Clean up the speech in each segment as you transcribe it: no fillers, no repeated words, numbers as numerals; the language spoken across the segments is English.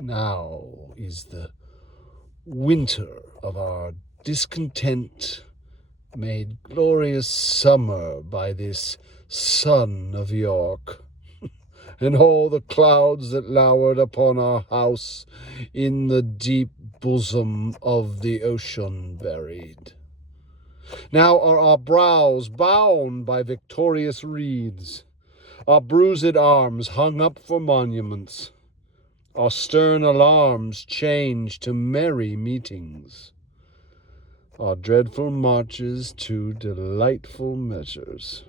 Now is the winter of our discontent made glorious summer by this sun of York, and all the clouds that lowered upon our house in the deep bosom of the ocean buried. Now are our brows bound by victorious wreaths, our bruised arms hung up for monuments, our stern alarms changed to merry meetings, our dreadful marches to delightful measures.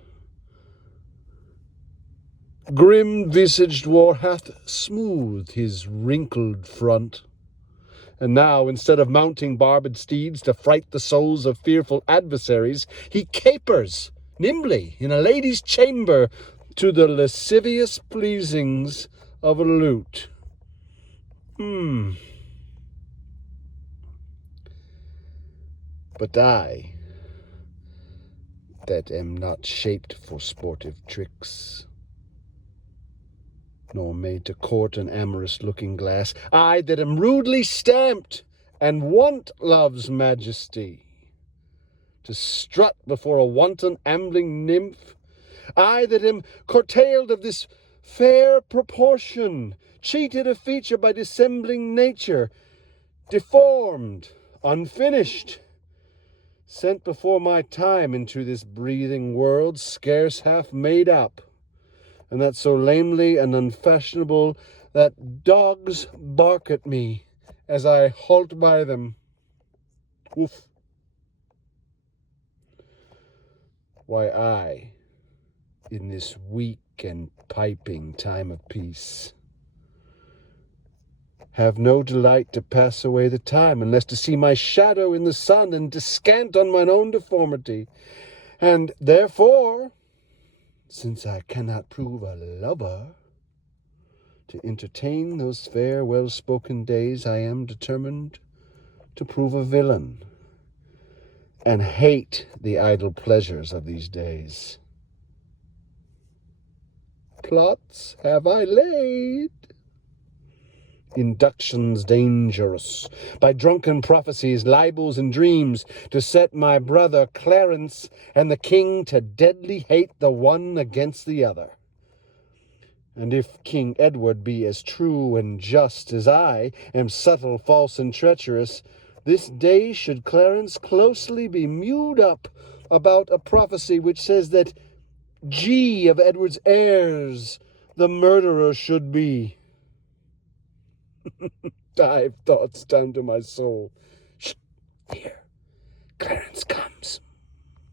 Grim-visaged war hath smoothed his wrinkled front, and now, instead of mounting barbed steeds to fright the souls of fearful adversaries, he capers nimbly in a lady's chamber to the lascivious pleasings of a lute. But I, that am not shaped for sportive tricks, nor made to court an amorous looking-glass, I that am rudely stamped and want love's majesty, to strut before a wanton ambling nymph, I that am curtailed of this fair proportion, cheated of feature by dissembling nature, deformed, unfinished, sent before my time into this breathing world, scarce half made up, and that so lamely and unfashionable that dogs bark at me as I halt by them. Woof. Why, I, in this weak and piping time of peace, have no delight to pass away the time, unless to see my shadow in the sun and descant on mine own deformity. And therefore, since I cannot prove a lover, to entertain those fair, well-spoken days, I am determined to prove a villain, and hate the idle pleasures of these days. Plots have I laid, inductions dangerous, by drunken prophecies, libels, and dreams, to set my brother Clarence and the king to deadly hate the one against the other. And if King Edward be as true and just as I am subtle, false, and treacherous, this day should Clarence closely be mewed up about a prophecy which says that G of Edward's heirs the murderer should be. Dive thoughts down to my soul,